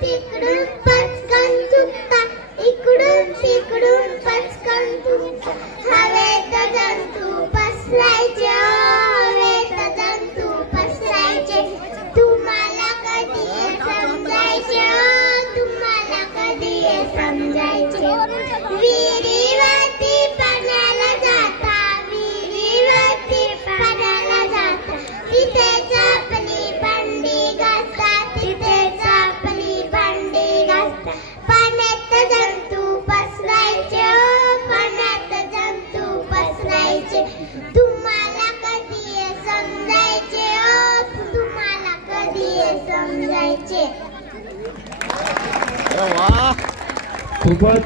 तिकडून पचकन चुकता, इकडून तिकडून पचकन चुकता. हवेत जंतू पसरायचे, हवेत जंतू पसरायचे. तुम्हाला कधी समजायचे, तुम्हाला कधी समजायचे. विहिरीवरती पाण्याला जाता, विहिरीवरती पाण्याला जाता. तिथेच आपली भांडी घासता, तिथेच आपली भांडी घासता. पाण्यात जंतू पसरायचे, पाण्यात जंतू पसरायचे. तुम्हाला कधी समजायचे, तुम्हाला कधी समजायचे. खूपच